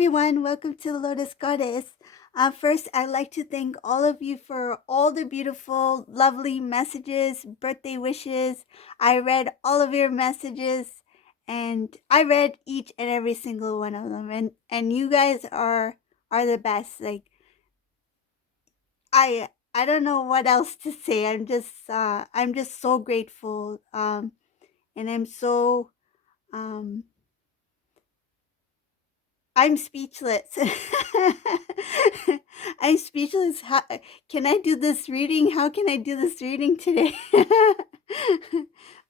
everyone, welcome to the Lotus Goddess. First, I'd like to thank all of you for all the beautiful, lovely messages, birthday wishes. I read all of your messages, and I read each and every single one of them. And you guys are the best. Like I don't know what else to say. I'm just so grateful. And um I'm speechless. I'm speechless. How can I do this reading? How can I do this reading today?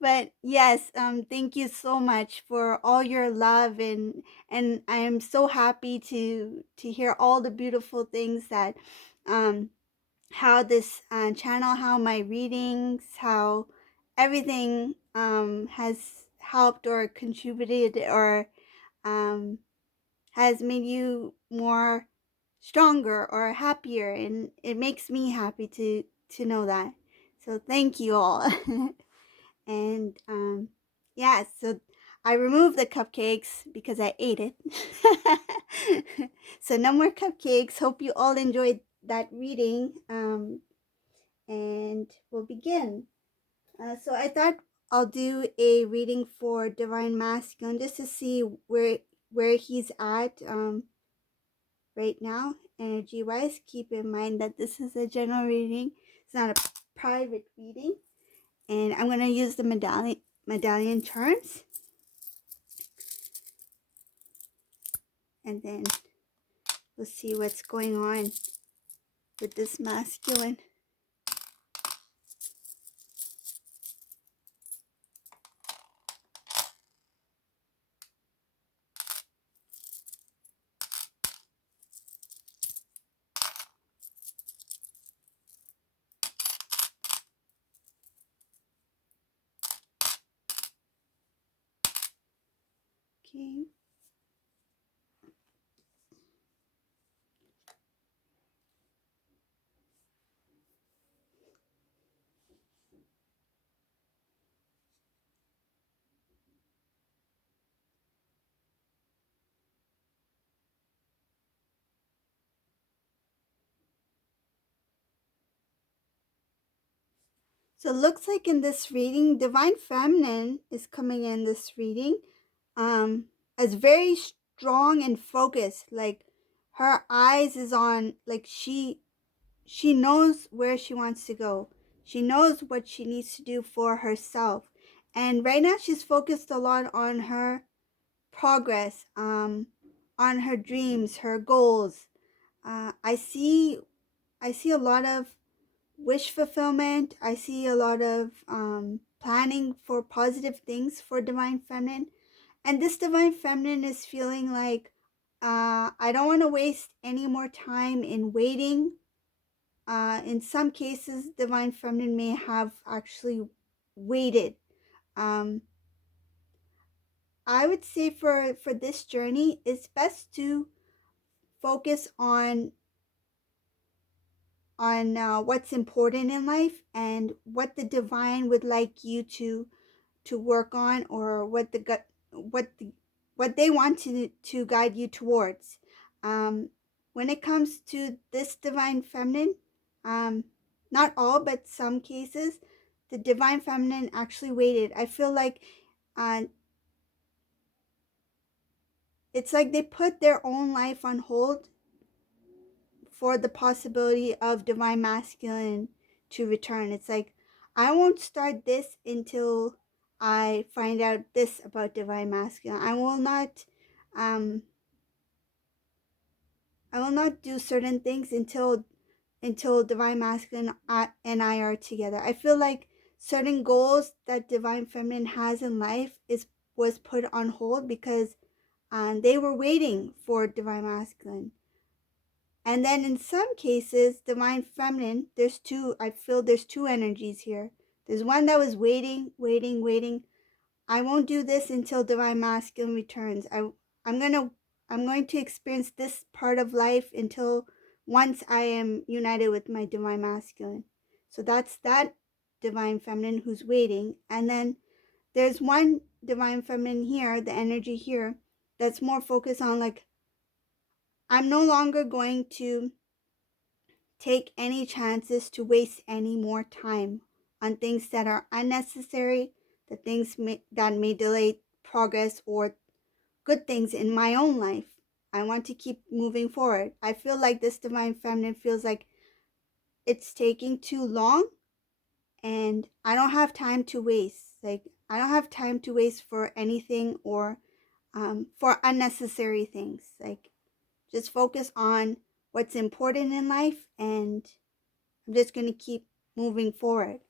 But yes, thank you so much for all your love and I am so happy to hear all the beautiful things that um how this channel, how my readings, how everything has helped or contributed or um has made you more stronger or happier, and it makes me happy to know that. So thank you all. And yeah, so I removed the cupcakes because I ate it. So no more cupcakes. Hope you all enjoyed that reading. And we'll begin. So I thought I'll do a reading for Divine Masculine just to see where he's at right now, energy wise. Keep in mind that this is a general reading, it's not a private reading. And I'm going to use the medallion charms, and then we'll see what's going on with this masculine. Okay. So it looks like in this reading, Divine Feminine is coming in this reading um as very strong and focused. Like her eyes is on, like she knows where she wants to go. She knows what she needs to do for herself. And right now she's focused a lot on her progress, on her dreams, her goals. I see a lot of wish fulfillment. I see a lot of planning for positive things for Divine Feminine. And this Divine Feminine is feeling like I don't want to waste any more time in waiting. In some cases, Divine Feminine may have actually waited. Um, I would say for this journey, it's best to focus on what's important in life and what the divine would like you to work on, or what the what they want to guide you towards. When it comes to this Divine Feminine, um, not all but some cases, the Divine Feminine actually waited. I feel like uh, it's like they put their own life on hold for the possibility of Divine Masculine to return. It's like, I won't start this until I find out this about Divine Masculine. Um I will not do certain things until Divine Masculine and I are together. I feel like certain goals that Divine Feminine has in life is was put on hold because they were waiting for Divine Masculine. And then in some cases, Divine Feminine, I feel there's two energies here. There's one that was waiting, waiting, waiting. I won't do this until Divine Masculine returns. I'm gonna I'm going to experience this part of life until once I am united with my Divine Masculine. So that's that Divine Feminine who's waiting. And then there's one Divine Feminine here, the energy here, that's more focused on like, I'm no longer going to take any chances to waste any more time on things that are unnecessary, the that may delay progress or good things in my own life. I want to keep moving forward. I feel like this divine feminine feels like it's taking too long, and I don't have time to waste. Like, I don't have time to waste for anything, or for unnecessary things. Like, just focus on what's important in life, and I'm just going to keep moving forward.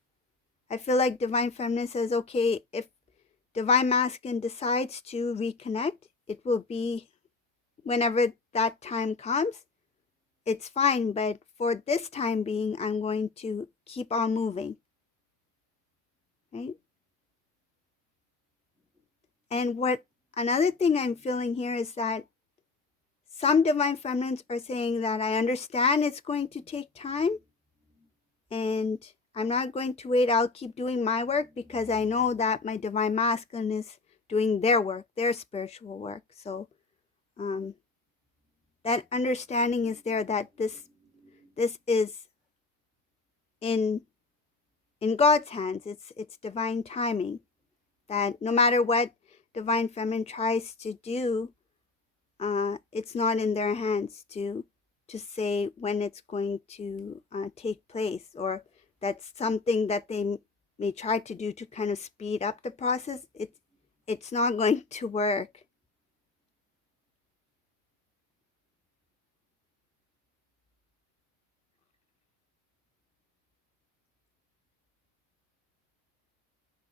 I feel like divine feminine says, okay, if divine masculine decides to reconnect, it will be whenever that time comes. It's fine, but for this time being, I'm going to keep on moving, right? And what another thing I'm feeling here is that some divine feminines are saying that I understand it's going to take time, and I'm not going to wait. I'll keep doing my work because I know that my divine masculine is doing their work, their spiritual work. So um, that understanding is there, that this is in God's hands. It's divine timing. That no matter what divine feminine tries to do, it's not in their hands to say when it's going to take place, or that's something that they may try to do to kind of speed up the process. It's not going to work.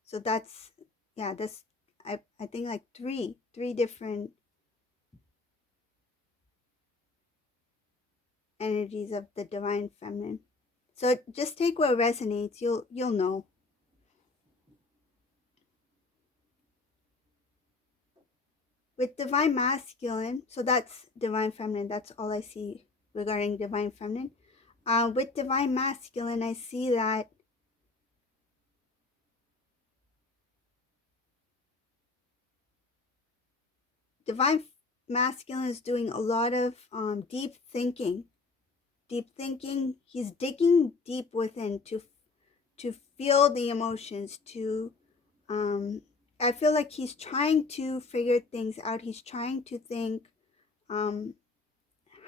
So that's, yeah, this, I think like three different energies of the divine feminine. So just take what resonates. You'll know. With divine masculine, so that's divine feminine. That's all I see regarding divine feminine. With divine masculine, I see that divine masculine is doing a lot of deep thinking. Deep thinking. He's digging deep within to feel the emotions. To I feel like he's trying to figure things out. He's trying to think um,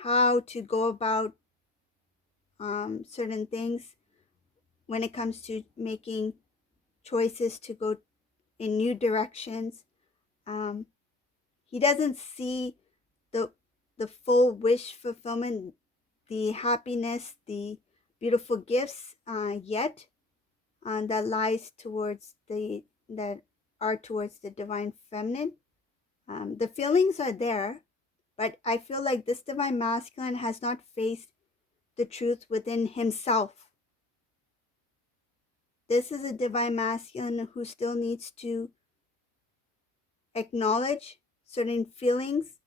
how to go about certain things when it comes to making choices to go in new directions. Um, he doesn't see the full wish fulfillment, the happiness, the beautiful gifts yet, that lies towards that are towards the divine feminine. The feelings are there, but I feel like this divine masculine has not faced the truth within himself. This is a divine masculine who still needs to acknowledge certain feelings,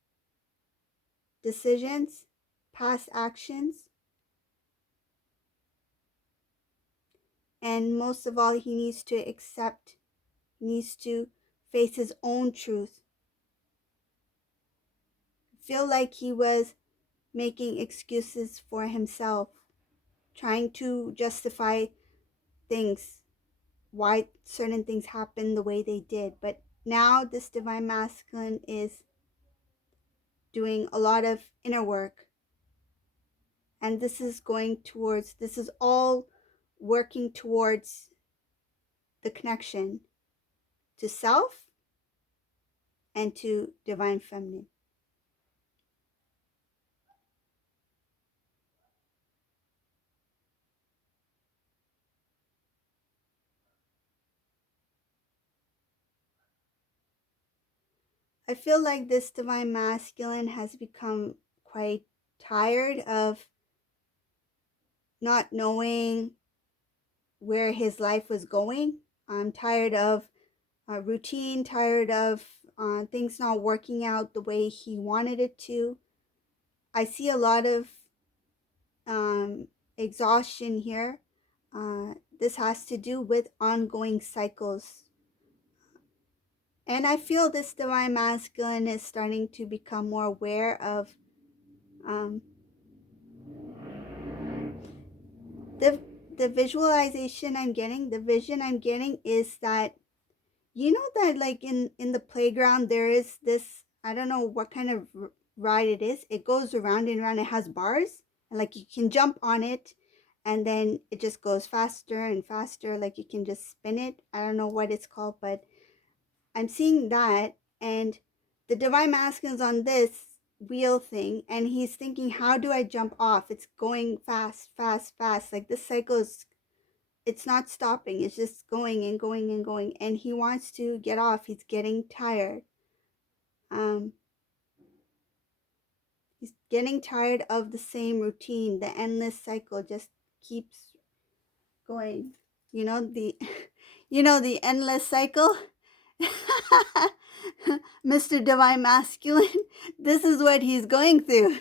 decisions, past actions, and most of all, he needs to accept, needs to face his own truth. Feel like he was making excuses for himself, trying to justify things, why certain things happened the way they did. But now this divine masculine is doing a lot of inner work, and this is all working towards the connection to self and to divine feminine. I feel like this divine masculine has become quite tired of not knowing where his life was going. I'm tired of routine, tired of things not working out the way he wanted it to. I see a lot of um, exhaustion here. This has to do with ongoing cycles. And I feel this divine masculine is starting to become more aware of Um, the the visualization I'm getting, the vision I'm getting is that, you know, that like in the playground there is this, I don't know what kind of ride it is. It goes around and around. It has bars, and like you can jump on it, and then it just goes faster and faster. Like you can just spin it. I don't know what it's called, but I'm seeing that, and the divine masculine's on this wheel thing, and he's thinking, how do I jump off? It's going fast, fast, fast. Like this cycle is, it's not stopping. It's just going and going and going, and he wants to get off. He's getting tired. Um, he's getting tired of the same routine. The endless cycle just keeps going. You know the, you know the endless cycle. Mr. Divine Masculine, this is what he's going through.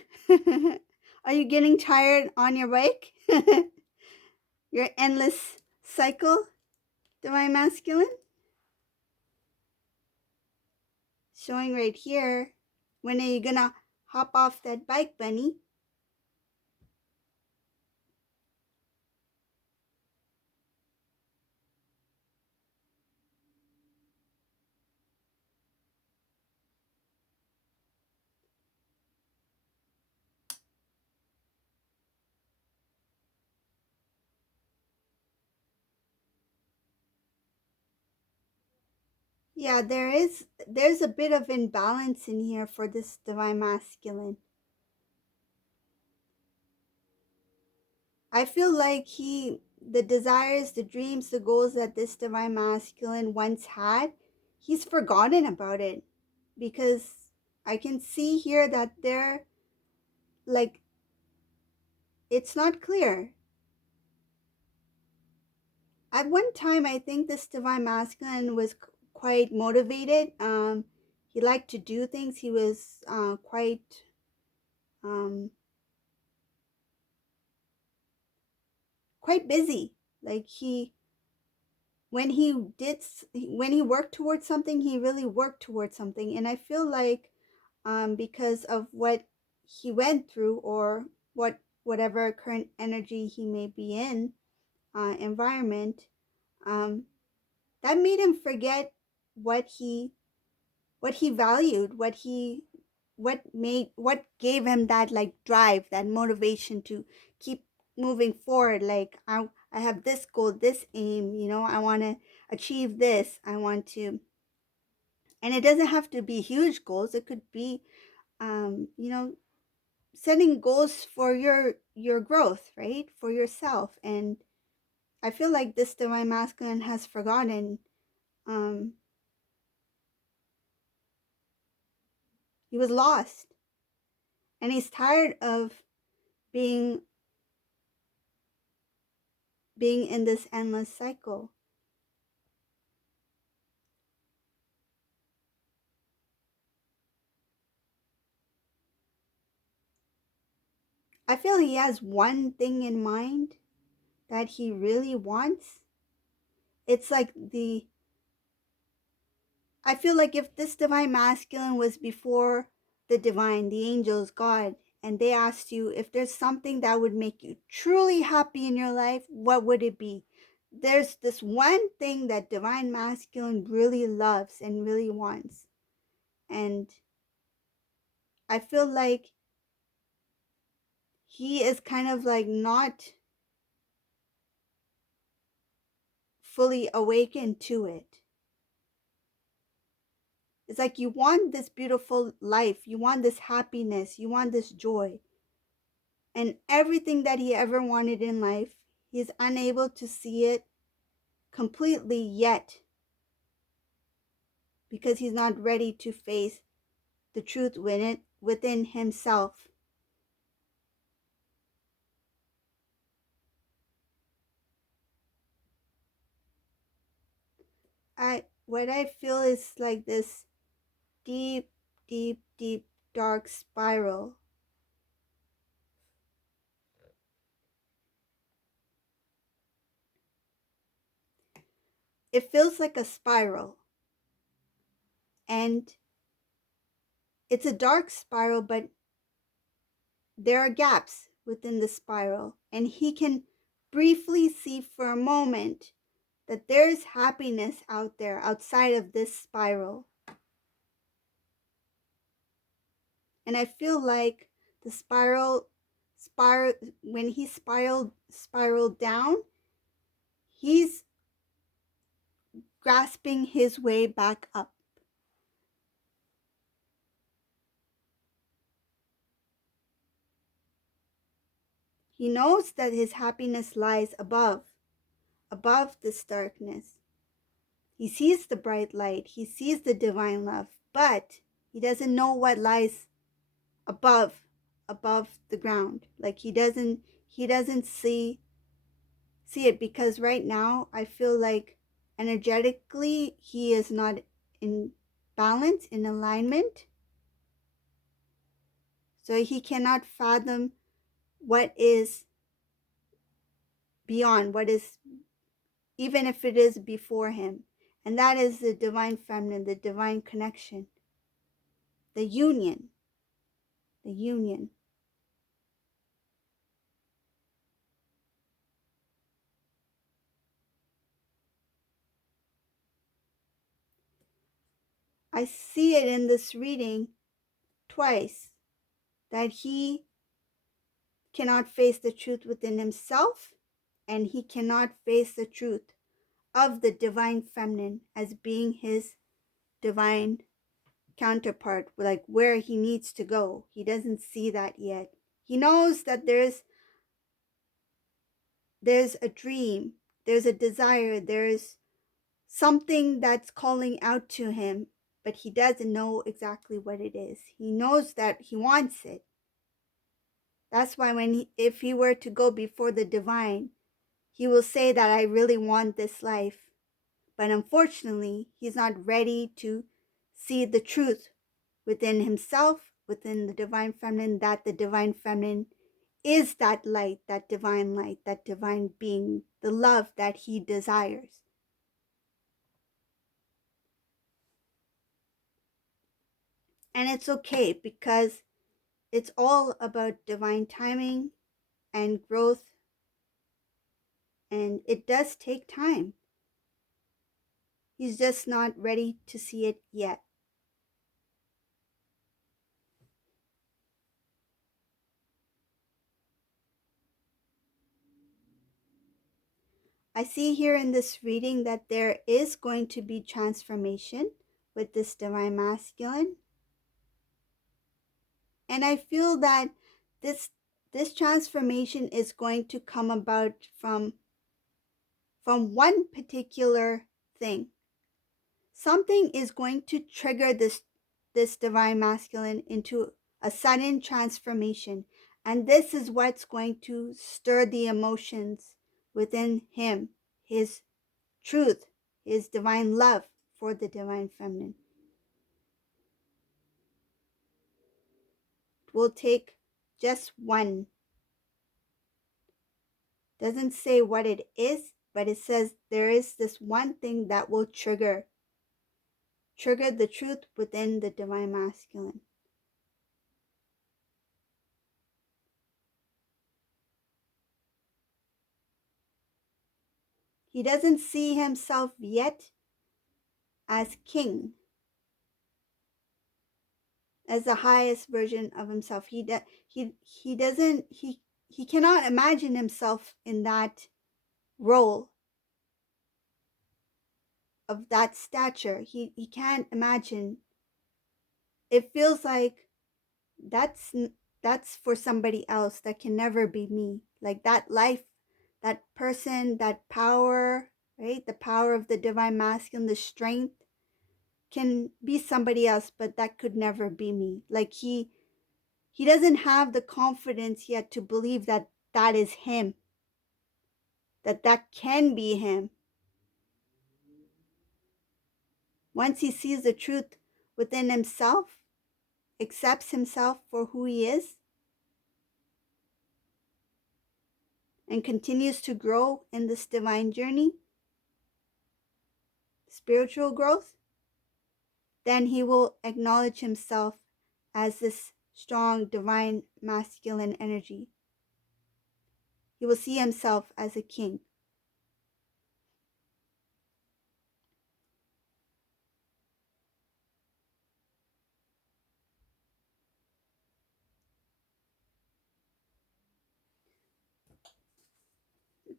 Are you getting tired on your bike? Your endless cycle, Divine Masculine? Showing right here. When are you gonna hop off that bike, bunny? Yeah, there's a bit of imbalance in here for this Divine Masculine. I feel like the desires, the dreams, the goals that this Divine Masculine once had, he's forgotten about it, because I can see here that they're like, it's not clear. At one time, I think this Divine Masculine was quite motivated. He liked to do things. He was um, quite busy. Like when he did, when he worked towards something, he really worked towards something. And I feel like, because of what he went through, or whatever current energy he may be in, environment, um, that made him forget what he valued, what gave him that like drive, that motivation to keep moving forward. Like I have this goal, this aim, you know, I want to achieve this. I want to, and it doesn't have to be huge goals. It could be, you know, setting goals for your growth, right? For yourself. And I feel like this Divine Masculine has forgotten. Um, he was lost, and he's tired of being being in this endless cycle. I feel he has one thing in mind that he really wants. It's like I feel like if this Divine Masculine was before the divine, the angels, God, and they asked you if there's something that would make you truly happy in your life, what would it be? There's this one thing that Divine Masculine really loves and really wants. And I feel like he is kind of like not fully awakened to it. It's like you want this beautiful life, you want this happiness, you want this joy. And everything that he ever wanted in life, he's unable to see it completely yet, because he's not ready to face the truth within himself. What I feel is like this deep, deep, deep dark spiral. It feels like a spiral, and it's a dark spiral, but there are gaps within the spiral, and he can briefly see for a moment that there's happiness out there outside of this spiral. And I feel like the spiral when he spiraled down, he's grasping his way back up. He knows that his happiness lies above this darkness. He sees the bright light, he sees the divine love, but he doesn't know what lies above the ground. Like he doesn't see it, because right now I feel like energetically he is not in balance, in alignment. So he cannot fathom what is beyond, what is, even if it is before him. And that is the divine feminine, the divine connection, the union, the union. I see it in this reading twice, that he cannot face the truth within himself, and he cannot face the truth of the divine feminine as being his divine counterpart, like where he needs to go. He doesn't see that yet. He knows that there's a dream, there's a desire, there's something that's calling out to him, but he doesn't know exactly what it is. He knows that he wants it. That's why if he were to go before the divine, he will say that I really want this life. But unfortunately, he's not ready to see the truth within himself, within the divine feminine, that the divine feminine is that light, that divine being, the love that he desires. And it's okay, because it's all about divine timing and growth, and it does take time. He's just not ready to see it yet. I see here in this reading that there is going to be transformation with this divine masculine. And I feel that this transformation is going to come about from one particular thing. Something is going to trigger this divine masculine into a sudden transformation, and this is what's going to stir the emotions within him, his truth, his divine love for the divine feminine. It will take just one. Doesn't say what it is, but it says there is this one thing that will trigger the truth within the divine masculine. He doesn't see himself yet as king, as the highest version of himself. He doesn't he cannot imagine himself in that role of that stature. He can't imagine. It feels like that's that's for somebody else. That can never be me. Like that life, that person, that power, right? The power of the divine masculine, the strength can be somebody else, but that could never be me. Like he doesn't have the confidence yet to believe that that is him, that can be him. Once he sees the truth within himself, accepts himself for who he is, and continues to grow in this divine journey, spiritual growth, then he will acknowledge himself as this strong divine masculine energy. He will see himself as a king.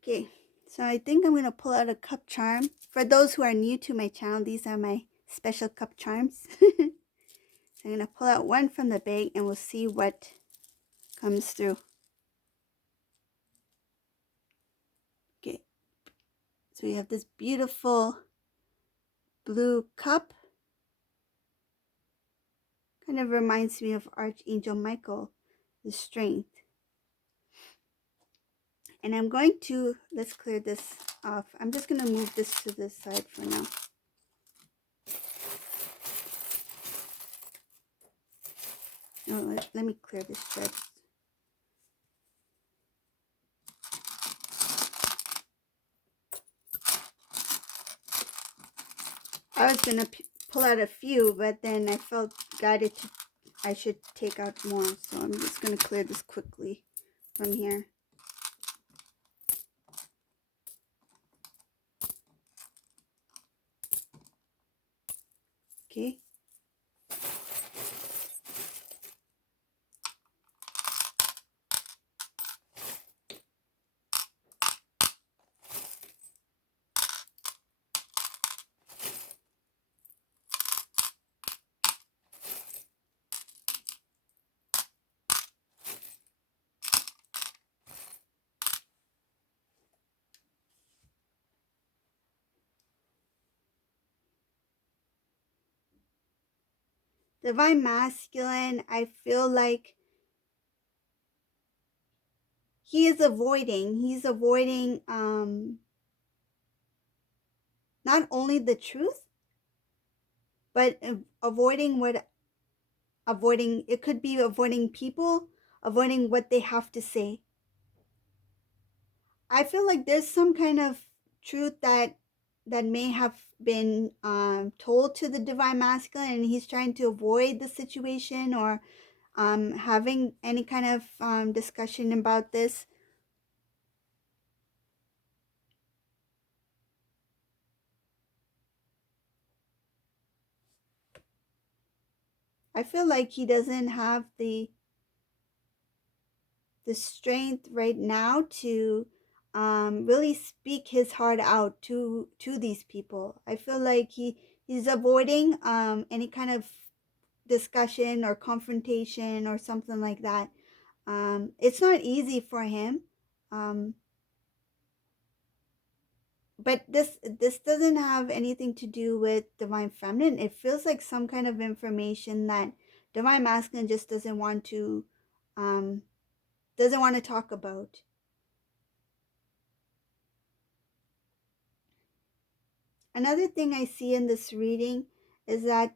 Okay, so I think I'm going to pull out a cup charm. For those who are new to my channel, these are my special cup charms. So I'm going to pull out one from the bag and we'll see what comes through. Okay, so we have this beautiful blue cup. Kind of reminds me of Archangel Michael, the strength. And I'm going to, let's clear this off. I'm just going to move this to the side for now. No, let me clear this first. I was going to pull out a few, but then I felt guided to, I should take out more. So I'm just going to clear this quickly from here. Okay. Divine Masculine, I feel like he's avoiding not only the truth, but avoiding, it could be avoiding people, avoiding what they have to say. I feel like there's some kind of truth that may have been told to the divine masculine, and he's trying to avoid the situation or having any kind of discussion about this. I feel like he doesn't have the strength right now to really speak his heart out to these people. I feel like he's avoiding any kind of discussion or confrontation or something like that. It's not easy for him. Um, but this doesn't have anything to do with divine feminine. It feels like some kind of information that divine masculine just um, doesn't want to talk about. Another thing I see in this reading is that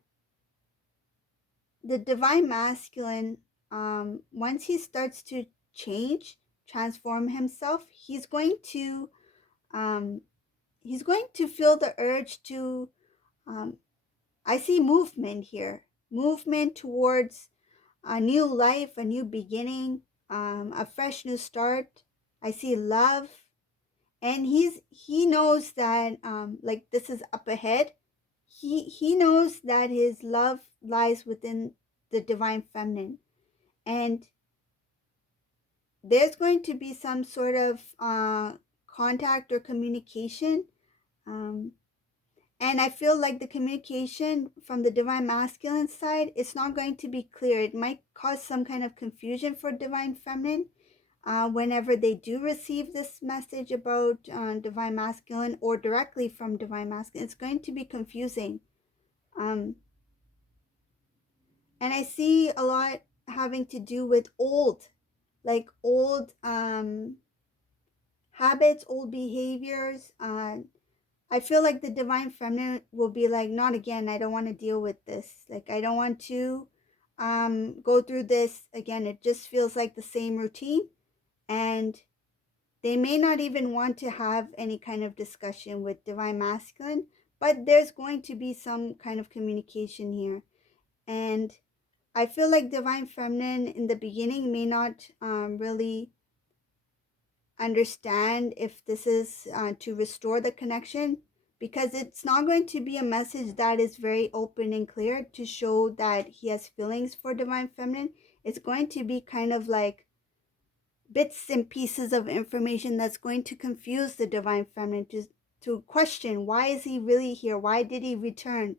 the divine masculine, once he starts to change, transform himself, um, he's going to feel the urge to, um, I see movement here, movement towards a new life, a new beginning, a fresh new start. I see love, and he knows that like this is up ahead. He knows that his love lies within the divine feminine, and there's going to be some sort of contact or communication. Um, and I feel like the communication from the divine masculine side, it's not going to be clear. It might cause some kind of confusion for divine feminine whenever they do receive this message about divine masculine or directly from divine masculine. It's going to be confusing. Um, and I see a lot having to do with old habits, old behaviors. I feel like the divine feminine will be like, not again. I don't want to deal with this. Like, I don't want to go through this again. It just feels like the same routine, and they may not even want to have any kind of discussion with divine masculine, but there's going to be some kind of communication here. And I feel like divine feminine in the beginning may not really understand if this is to restore the connection, because it's not going to be a message that is very open and clear to show that he has feelings for divine feminine. It's going to be kind of like bits and pieces of information that's going to confuse the divine feminine to question, why is he really here, why did he return,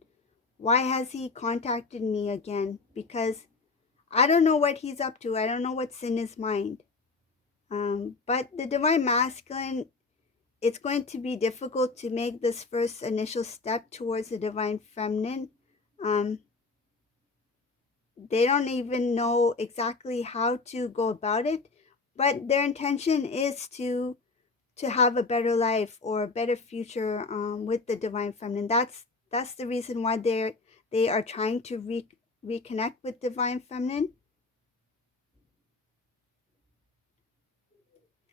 why has he contacted me again, because I don't know what he's up to, I don't know what's in his mind. But the divine masculine, it's going to be difficult to make this first initial step towards the divine feminine. Um, they don't even know exactly how to go about it, but their intention is to have a better life or a better future with the divine feminine. That's the reason why they are trying to reconnect with divine feminine.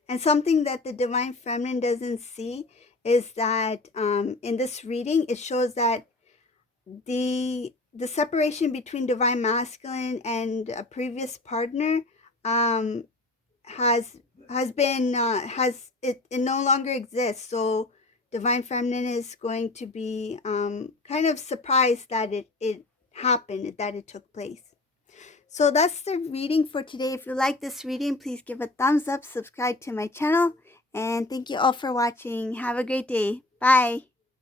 And something that the divine feminine doesn't see is that in this reading, it shows that the separation between divine masculine and a previous partner um, has it no longer exists. So divine feminine is going to be kind of surprised that it happened, that it took place. So that's the reading for today. If you like this reading, please give a thumbs up, subscribe to my channel, and thank you all for watching. Have a great day. Bye.